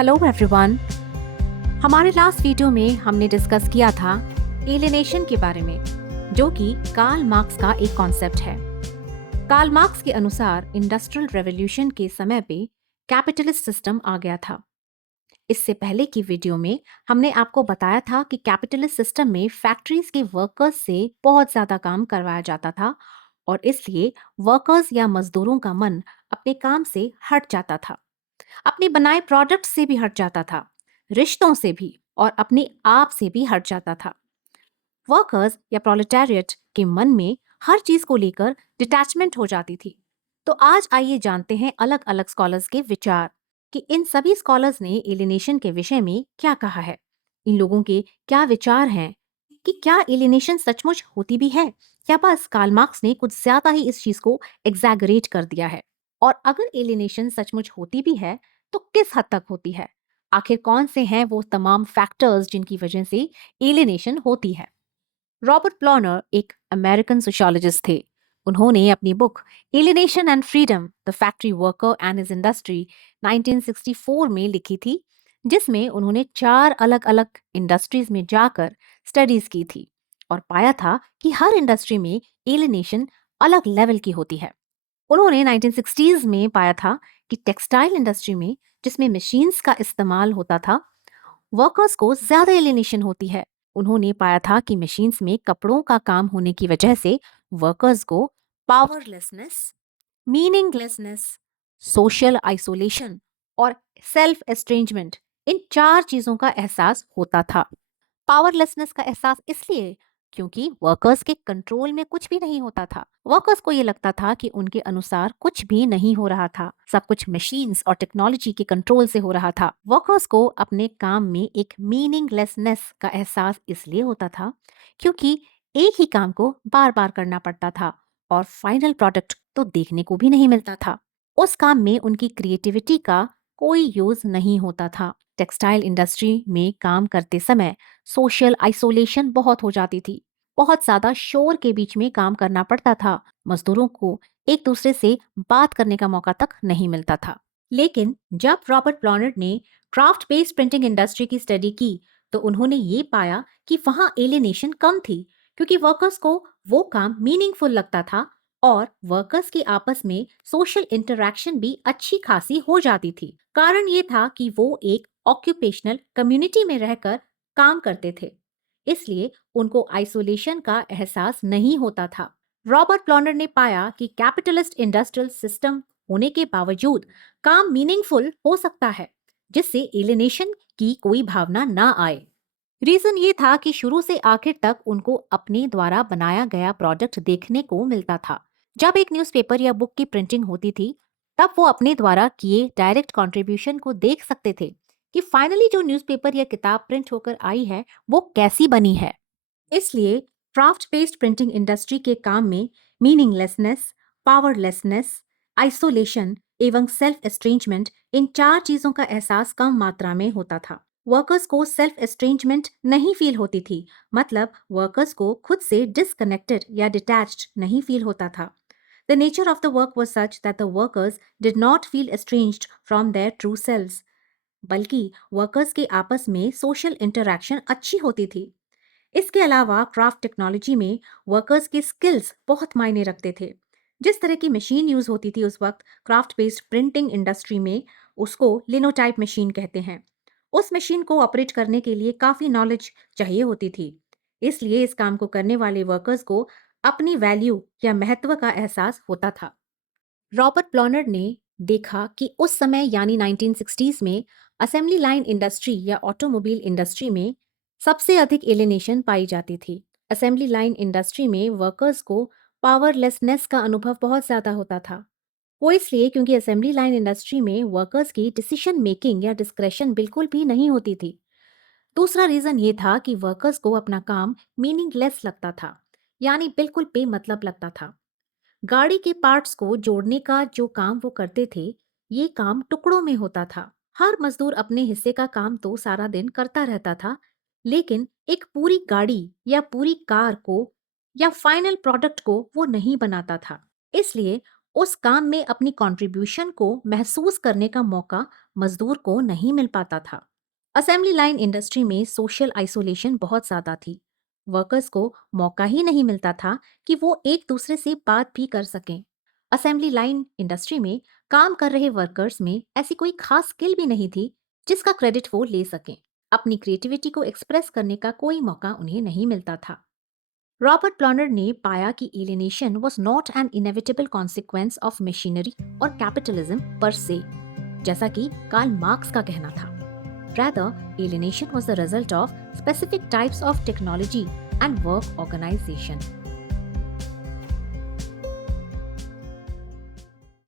Hello everyone. हमारे last video में हमने डिस्कस किया था एलिनेशन के बारे में, जो कि कार्ल मार्क्स का एक कॉन्सेप्ट है। कार्ल मार्क्स के अनुसार इंडस्ट्रियल रेवोल्यूशन के समय पे कैपिटलिस्ट सिस्टम आ गया था। इससे पहले की वीडियो में हमने आपको बताया था कि कैपिटलिस्ट सिस्टम में फैक्ट्रीज के वर्कर्स से बहुत ज्यादा काम करवाया जाता था और इसलिए वर्कर्स या मजदूरों का मन अपने काम से हट जाता था, अपने बनाए प्रोडक्ट से भी हट जाता था, रिश्तों से भी और अपने आप से भी हट जाता था। वर्कर्स या प्रोलेटारिएट के मन में हर चीज को लेकर डिटैचमेंट हो जाती थी। तो आज आइए जानते हैं अलग अलग स्कॉलर्स के विचार कि इन सभी स्कॉलर्स ने एलिनेशन के विषय में क्या कहा है। इन लोगों के क्या विचार हैं कि क्या एलिनेशन सचमुच होती भी है या बस कार्ल मार्क्स ने कुछ ज्यादा ही इस चीज को एग्जैगरेट कर दिया है। और अगर एलिनेशन सचमुच होती भी है तो किस हद तक होती है, आखिर कौन से हैं वो तमाम फैक्टर्स जिनकी वजह से एलिनेशन होती है। रॉबर्ट प्लॉनर एक अमेरिकन सोशियोलॉजिस्ट थे। उन्होंने अपनी book alienation and freedom the factory worker and his industry 1964 में लिखी थी, जिसमें उन्होंने 4 अलग अलग इंडस्ट्रीज में जाकर स्टडीज की थी और पाया था कि हर इंडस्ट्री में एलिनेशन अलग लेवल की होती है। उन्होंने 1960s में पाया था कि टेक्सटाइल इंडस्ट्री में, जिसमें मशीन्स का इस्तेमाल होता था, वर्कर्स को ज्यादा एलिनेशन होती है। उन्होंने पाया था कि मशीन्स में कपड़ों का काम होने की वजह से वर्कर्स को पावरलेसनेस, मीनिंगलेसनेस, सोशल आइसोलेशन और सेल्फ एस्ट्रेंजमेंट, इन 4 चीजों का एहसास होता था। पावरलेसनेस का एहसास इसलिए क्योंकि वर्कर्स के कंट्रोल में कुछ भी नहीं होता था। वर्कर्स को ये लगता था कि उनके अनुसार कुछ भी नहीं हो रहा था, सब कुछ मशीन्स और टेक्नोलॉजी के कंट्रोल से हो रहा था। वर्कर्स को अपने काम में एक मीनिंगलेसनेस का एहसास इसलिए होता था क्योंकि एक ही काम को बार बार करना पड़ता था और फाइनल प्रोडक्ट तो देखने को भी नहीं मिलता था। उस काम में उनकी क्रिएटिविटी का कोई यूज नहीं होता था। टेक्सटाइल इंडस्ट्री में काम करते समय सोशल आइसोलेशन बहुत हो जाती थी। बहुत ज्यादा शोर के बीच में काम करना पड़ता था। मजदूरों को एक दूसरे से बात करने का मौका तक नहीं मिलता था। लेकिन जब रॉबर्ट प्लॉनर ने क्राफ्ट बेस्ड प्रिंटिंग इंडस्ट्री की स्टडी की तो उन्होंने ये पाया कि वहां एलिनेशन कम थी, क्योंकि वर्कर्स को वो काम मीनिंगफुल लगता था और वर्कर्स की आपस में सोशल इंटरेक्शन भी अच्छी खासी हो जाती थी। कारण ये था कि वो एक ऑक्यूपेशनल कम्युनिटी में रहकर काम करते थे, इसलिए उनको आइसोलेशन का एहसास नहीं होता था। रॉबर्ट प्लॉनर ने पाया कि कैपिटलिस्ट इंडस्ट्रियल सिस्टम होने के बावजूद काम मीनिंगफुल हो सकता है, जिससे एलिनेशन की कोई भावना ना आए। रीजन ये था कि शुरू से आखिर तक उनको अपने द्वारा बनाया गया प्रोडक्ट देखने को मिलता था। जब एक न्यूज़पेपर या बुक की प्रिंटिंग होती थी, तब वो अपने द्वारा किए डायरेक्ट कंट्रीब्यूशन को देख सकते थे कि फाइनली जो न्यूज़पेपर या किताब प्रिंट होकर आई है वो कैसी बनी है। इसलिए क्राफ्ट बेस्ड प्रिंटिंग इंडस्ट्री के काम में मीनिंगलेसनेस, पावरलेसनेस, आइसोलेशन एवं सेल्फ एस्ट्रेंजमेंट, इन 4 चीजों का एहसास कम मात्रा में होता था। वर्कर्स को सेल्फ एस्ट्रेंजमेंट नहीं फील होती थी, मतलब वर्कर्स को खुद से डिसकनेक्टेड या डिटैच्ड नहीं फील होता था। The nature of the work was such that the workers did not feel estranged from their true selves, बल्कि वर्कर्स के आपस में सोशल इंटरैक्शन अच्छी होती थी। इसके अलावा क्राफ्ट टेक्नोलॉजी में वर्कर्स के स्किल्स बहुत मायने रखते थे। जिस तरह की मशीन यूज होती थी उस वक्त क्राफ्ट बेस्ड प्रिंटिंग इंडस्ट्री में, उसको लिनोटाइप मशीन कहते हैं। उस मशीन को ऑपरेट करने के लिए काफी नॉलेज चाहिए होती थी। इसलिए इस काम को करने वाले वर्कर्स को अपनी वैल्यू या महत्व का एहसास होता था। रॉबर्ट प्लॉनर ने देखा कि उस समय यानी 1960s में असेंबली लाइन इंडस्ट्री या ऑटोमोबाइल इंडस्ट्री में सबसे अधिक एलिनेशन पाई जाती थी। असेंबली लाइन इंडस्ट्री में वर्कर्स को पावरलेसनेस का अनुभव बहुत ज्यादा होता था। वो इसलिए क्योंकि असेंबली लाइन इंडस्ट्री में वर्कर्स की डिसीजन मेकिंग या डिस्क्रेशन बिल्कुल भी नहीं होती थी। दूसरा रीजन ये था कि वर्कर्स को अपना काम मीनिंगलेस लगता था, यानी बिल्कुल बेमतलब लगता था। गाड़ी के पार्ट्स को जोड़ने का जो काम वो करते थे, ये काम टुकड़ों में होता था। हर मजदूर अपने हिस्से का काम तो सारा दिन करता रहता था, लेकिन एक पूरी गाड़ी या पूरी कार को या फाइनल प्रोडक्ट को वो नहीं बनाता था। इसलिए उस काम में अपनी कंट्रीब्यूशन को महसूस करने का मौका मजदूर को नहीं मिल पाता था। असेंबली लाइन इंडस्ट्री में सोशल आइसोलेशन बहुत ज्यादा थी। वर्कर्स को मौका ही नहीं मिलता था कि वो एक दूसरे से बात भी कर सकें। असेंबली लाइन इंडस्ट्री में काम कर रहे वर्कर्स में ऐसी कोई खास स्किल भी नहीं थी जिसका क्रेडिट वो ले सकें। अपनी क्रिएटिविटी को एक्सप्रेस करने का कोई मौका उन्हें नहीं मिलता था। रॉबर्ट प्लॉनर ने पाया कि alienation was not an inevitable consequence of machinery और कैपिटलिज्म पर से, जैसा कि कार्ल मार्क्स का कहना था। Rather, alienation was the result of specific types of technology and work organization.